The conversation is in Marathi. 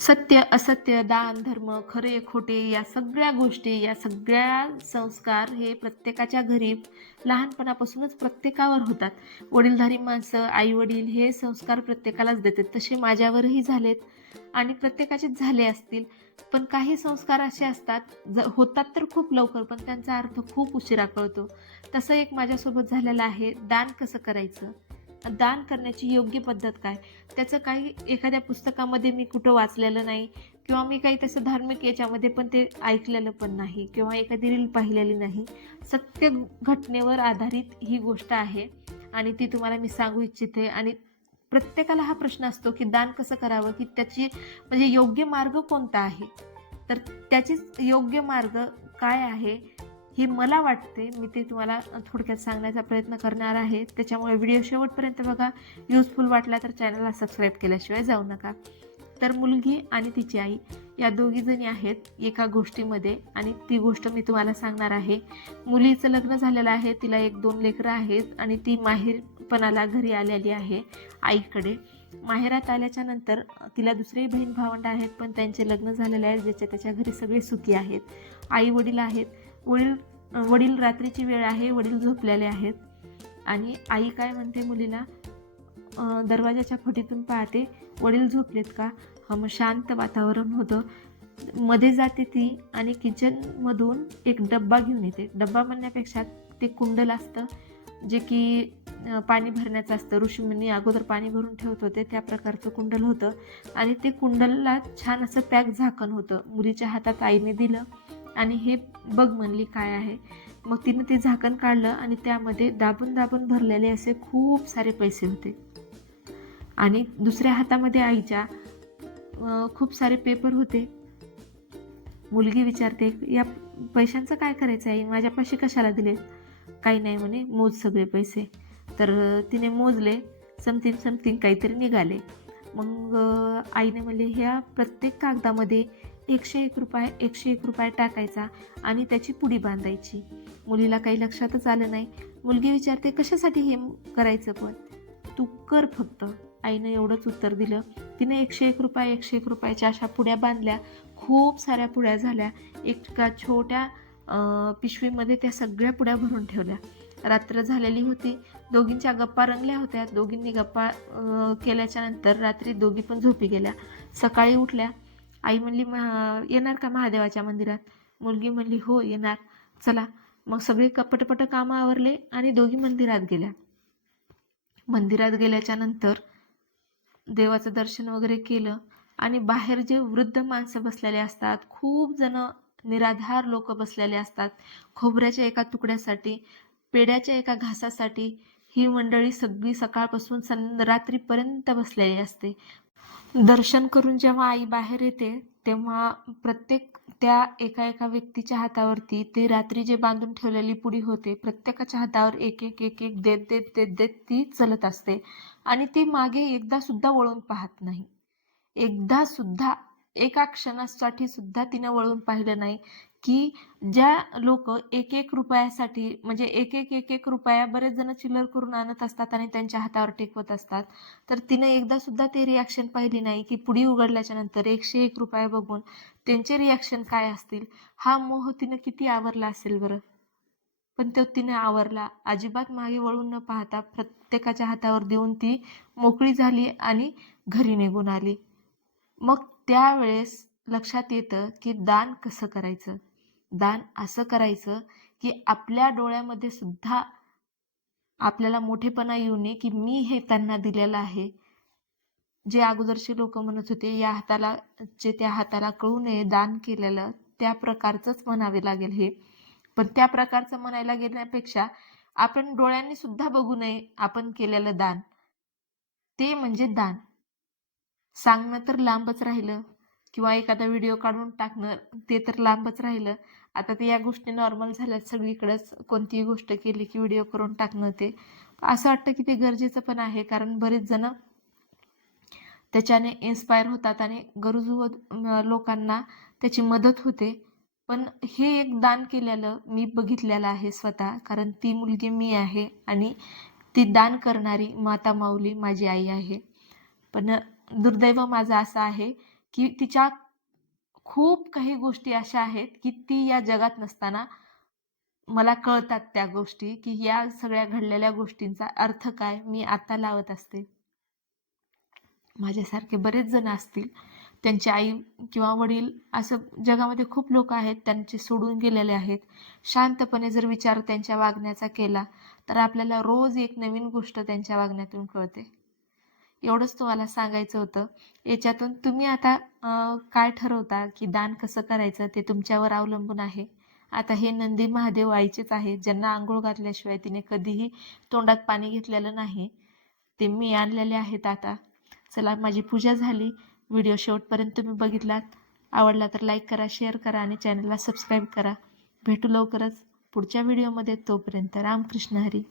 सत्य असत्य दान धर्म खरे खोटे या सगळ्या गोष्टी या सगळ्या संस्कार हे प्रत्येकाच्या घरी लहानपणापासूनच प्रत्येकावर होतात. वडीलधारी माणसं आई वडील हे संस्कार प्रत्येकालाच देतात. तसे माझ्यावरही झालेत आणि प्रत्येकाचेच झाले असतील. पण काही संस्कार असे असतात ज होतात तर खूप लवकर पण त्यांचा अर्थ खूप उशिरा कळतो. तसं एक माझ्यासोबत झालेलं आहे. दान कसं करायचं? दान करण्याची योग्य पद्धत काय? त्याचं काही एखाद्या पुस्तकामध्ये मी कुठं वाचलेलं नाही किंवा मी काही तसं धार्मिक याच्यामध्ये पण ते ऐकलेलं पण नाही किंवा एखादी रील पाहिलेली नाही. सत्य घटनेवर आधारित ही गोष्ट आहे आणि ती तुम्हाला मी सांगू इच्छिते आणि प्रत्येकाला हा प्रश्न असतो की दान कसं करावं? की त्याची म्हणजे योग्य मार्ग कोणता आहे? तर त्याचीच योग्य मार्ग काय आहे? हे मला वाटते मी ते तुम्हाला थोडक्यात सांगण्याचा प्रयत्न करणार आहे. त्याच्यामुळे व्हिडिओ शेवटपर्यंत बघा. युजफुल वाटला तर चॅनलला सबस्क्राईब केल्याशिवाय जाऊ नका. तर मुलगी आणि तिची आई या दोघीजणी आहेत एका गोष्टीमध्ये आणि ती गोष्ट मी तुम्हाला सांगणार आहे. मुलीचं लग्न झालेलं आहे तिला एक दोन लेकरं आहेत आणि ती माहेरपणाला घरी आलेली आहे आईकडे. माहेरात आल्याच्यानंतर तिला दुसरेही बहीण भावंड आहेत पण त्यांचे लग्न झालेले आहेत ज्याच्या त्याच्या घरी सगळे सुखी आहेत. आई वडील आहेत. वडील वडील रात्रीची वेळ आहे वडील झोपलेले आहेत. आणि आई काय म्हणते मुलीला? दरवाजाच्या फटीतून पाहते वडील झोपलेत का? हम मग शांत वातावरण होतं. मध्ये जाते ती आणि किचनमधून एक डब्बा घेऊन येते. डब्बा म्हणण्यापेक्षा ते कुंडल असतं जे की पाणी भरण्याचं असतं. ऋषीमुनी अगोदर पाणी भरून ठेवत होते त्या प्रकारचं कुंडल होतं. आणि ते कुंडलला छान असं पॅक झाकण होतं. मुलीच्या हातात आईने दिलं. आणि हे बघ म्हणली काय आहे. मग तिनं ते झाकण काढलं आणि त्यामध्ये दाबून दाबून भरलेले असे खूप सारे पैसे होते. आणि दुसऱ्या हातामध्ये आईच्या खूप सारे पेपर होते. मुलगी विचारते या पैशांचं काय करायचं आहे माझ्यापाशी कशाला दिले काही नाही म्हणे मोज सगळे पैसे. तर तिने मोजले समथिंग समथिंग काहीतरी निघाले. मग आईने म्हणले ह्या प्रत्येक कागदामध्ये एकशे एक रुपये एकशे एक रुपये टाकायचा आणि त्याची पुडी बांधायची. मुलीला काही लक्षातच आलं नाही. मुलगी विचारते कशासाठी हे करायचं पण? तू कर फक्त. आईनं एवढंच उत्तर दिलं. तिने एकशे एक रुपये एकशे एक रुपयाच्या अशा पुड्या बांधल्या. खूप साऱ्या पुड्या झाल्या. एका छोट्या पिशवीमध्ये त्या सगळ्या पुड्या भरून ठेवल्या. रात्र झालेली होती. दोघींच्या गप्पा रंगल्या होत्या. दोघींनी गप्पा केल्याच्यानंतर केल्याच्यानंतर रात्री दोघी पण झोपी गेल्या. सकाळी उठल्या. आई म्हणली "महा- येणार का महादेवाच्या मंदिरात? मुलगी म्हणली हो येणार. चला. मग सगळे कपटपट कामं आवरले आणि दोघी मंदिरात गेल्या. मंदिरात गेल्याच्यानंतर देवाचं दर्शन वगैरे केलं आणि बाहेर जे वृद्ध माणसं बसलेले असतात खूप जण निराधार लोक बसलेले असतात खोबऱ्याच्या एका तुकड्यासाठी पेड्याच्या एका घासासाठी ही मंडळी सगळी सकाळपासून सं रात्रीपर्यंत बसलेली असते. दर्शन करून जेव्हा आई बाहेर येते तेव्हा प्रत्येक त्या एका एका व्यक्तीच्या हातावरती ते रात्री जे बांधून ठेवलेली पुडी होते प्रत्येकाच्या हातावर एक एक एक एक देत देत देत देत ती चलत असते. आणि ती मागे एकदा सुद्धा वळून पाहत नाही. एकदा सुद्धा एका क्षणासाठी सुद्धा तिनं वळून पाहिलं नाही. की ज्या लोक एक एक रुपयासाठी म्हणजे एक एक एक एक रुपया बरेच जण चिल्लर करून आणत असतात आणि त्यांच्या हातावर टेकवत असतात. तर तिनं एकदा सुद्धा ते रिॲक्शन पाहिली नाही की पुढी उघडल्याच्या नंतर एकशे एक रुपये बघून त्यांचे रिॲक्शन काय असतील? हा मोह तिनं किती आवरला असेल बरं? पण तो तिने आवरला. अजिबात मागे वळून न पाहता प्रत्येकाच्या हातावर देऊन ती मोकळी झाली आणि घरी निघून आली. मग त्यावेळेस लक्षात येतं की दान कसं करायचं? दान असं करायचं की आपल्या डोळ्यामध्ये सुद्धा आपल्याला मोठेपणा येऊ नये की मी हे त्यांना दिलेलं आहे. जे अगोदरचे लोक म्हणत होते या हाताला जे त्या हाताला कळू नये दान केलेलं त्या प्रकारचंच म्हणावे लागेल हे. पण त्या प्रकारचं म्हणायला गेल्यापेक्षा आपण डोळ्यांनी सुद्धा बघू नये आपण केलेलं दान. ते म्हणजे दान. सांगणं तर लांबच राहिलं. किंवा एखादा व्हिडिओ काढून टाकणं ते तर लांबच राहिलं. आता ते या गोष्टी नॉर्मल झाल्यात सगळीकडेच कोणतीही गोष्ट केली की व्हिडिओ करून टाकणं ते. असं वाटतं की ते गरजेचं पण आहे कारण बरेच जण त्याच्याने इन्स्पायर होतात आणि गरजू लोकांना त्याची मदत होते. पण हे एक दान केलेलं मी बघितलेलं आहे स्वतः कारण ती मुलगी मी आहे आणि ती दान करणारी माता माऊली माझी आई आहे. पण दुर्दैव माझं असं आहे की तिच्या खूप काही गोष्टी अशा आहेत की ती या जगात नसताना मला कळतात त्या गोष्टी की या सगळ्या घडलेल्या गोष्टींचा अर्थ काय मी आता लावत असते. माझ्यासारखे बरेच जण असतील त्यांची आई किंवा वडील असं जगामध्ये खूप लोक आहेत त्यांचे सोडून गेलेले आहेत. शांतपणे जर विचार त्यांच्या वागण्याचा केला तर आपल्याला रोज एक नवीन गोष्ट त्यांच्या वागण्यातून कळते. एवढंच तुम्हाला सांगायचं होतं. याच्यातून तुम्ही आता काय ठरवता की दान कसं करायचं ते तुमच्यावर अवलंबून आहे. आता हे नंदी महादेव आईचेच आहे ज्यांना आंघोळ घातल्याशिवाय तिने कधीही तोंडात पाणी घेतलेलं नाही. ते मी आणलेले आहेत आता. चला माझी पूजा झाली. व्हिडिओ शेवटपर्यंत तुम्ही बघितलात. आवडला तर लाईक करा शेअर करा आणि चॅनलला सबस्क्राईब करा. भेटू लवकरच पुढच्या व्हिडिओमध्ये. तोपर्यंत रामकृष्ण हरी.